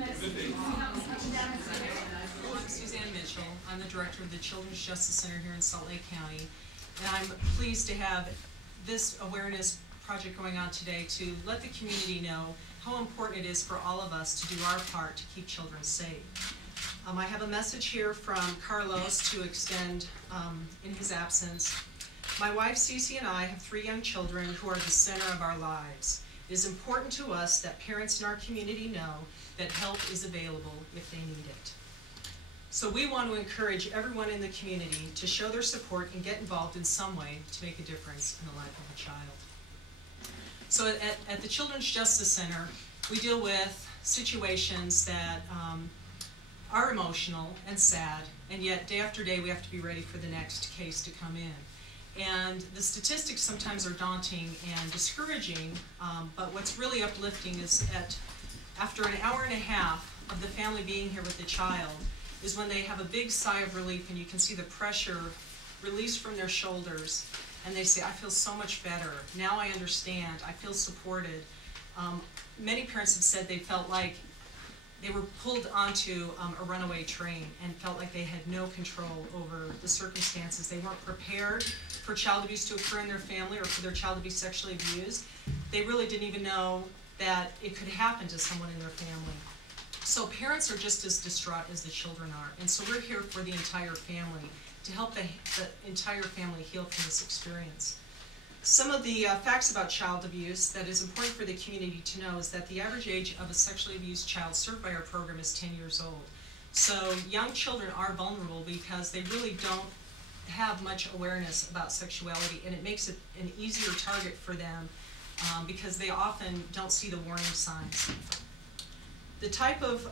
I'm Susanne Mitchell. I'm the director of the Children's Justice Center here in Salt Lake County. And I'm pleased to have this awareness project going on today to let the community know how important it is for all of us to do our part to keep children safe. I have a message here from Carlos to extend in his absence. My wife Cece and I have 3 young children who are the center of our lives. It is important to us that parents in our community know that help is available if they need it. So we want to encourage everyone in the community to show their support and get involved in some way to make a difference in the life of a child. So at the Children's Justice Center, we deal with situations that are emotional and sad, and yet day after day we have to be ready for the next case to come in. And the statistics sometimes are daunting and discouraging, but what's really uplifting is after an hour and a half of the family being here with the child is when they have a big sigh of relief and you can see the pressure released from their shoulders, and they say, I feel so much better. Now I understand. I feel supported. Many parents have said they felt like they were pulled onto a runaway train and felt like they had no control over the circumstances. They weren't prepared for child abuse to occur in their family or for their child to be sexually abused. They really didn't even know that it could happen to someone in their family. So parents are just as distraught as the children are. And so we're here for the entire family to help the entire family heal from this experience. Some of the facts about child abuse that is important for the community to know is that the average age of a sexually abused child served by our program is 10 years old. So young children are vulnerable because they really don't have much awareness about sexuality, and it makes it an easier target for them because they often don't see the warning signs. The type of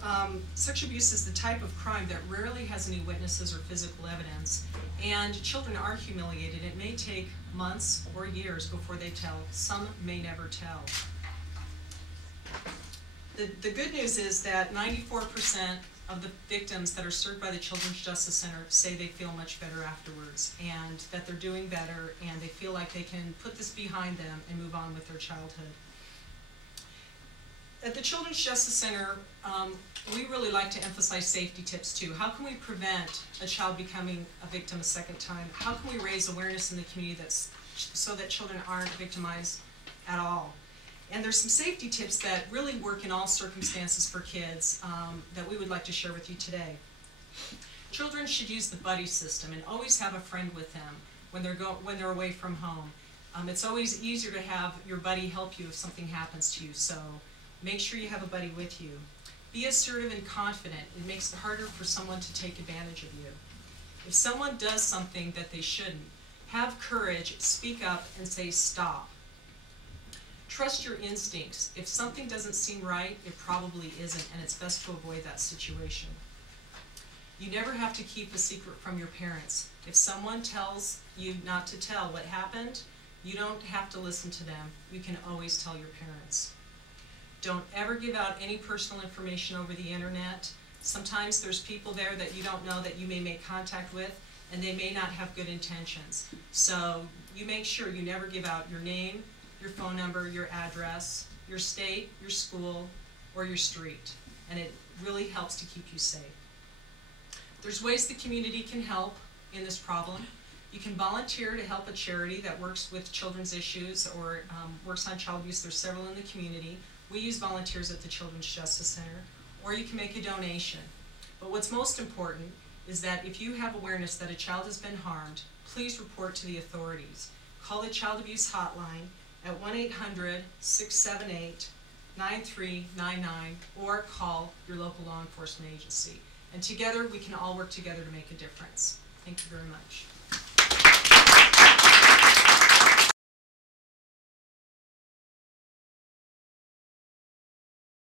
sexual abuse is the type of crime that rarely has any witnesses or physical evidence, and children are humiliated. It may take months or years before they tell. Some may never tell. The good news is that 94% of the victims that are served by the Children's Justice Center say they feel much better afterwards, and that they're doing better, and they feel like they can put this behind them and move on with their childhood. At the Children's Justice Center, we really like to emphasize safety tips too. How can we prevent a child becoming a victim a second time? How can we raise awareness in the community so that children aren't victimized at all? And there's some safety tips that really work in all circumstances for kids that we would like to share with you today. Children should use the buddy system and always have a friend with them when they're away from home. It's always easier to have your buddy help you if something happens to you, so make sure you have a buddy with you. Be assertive and confident. It makes it harder for someone to take advantage of you. If someone does something that they shouldn't, have courage, speak up, and say stop. Trust your instincts. If something doesn't seem right, it probably isn't, and it's best to avoid that situation. You never have to keep a secret from your parents. If someone tells you not to tell what happened, you don't have to listen to them. You can always tell your parents. Don't ever give out any personal information over the internet. Sometimes there's people there that you don't know that you may make contact with, and they may not have good intentions. So you make sure you never give out your name, your phone number, your address, your state, your school, or your street. And it really helps to keep you safe. There's ways the community can help in this problem. You can volunteer to help a charity that works with children's issues or works on child abuse. There's several in the community. We use volunteers at the Children's Justice Center. Or you can make a donation. But what's most important is that if you have awareness that a child has been harmed, please report to the authorities. Call the Child Abuse Hotline at 1-800-678-9399 or call your local law enforcement agency. And together we can all work together to make a difference. Thank you very much.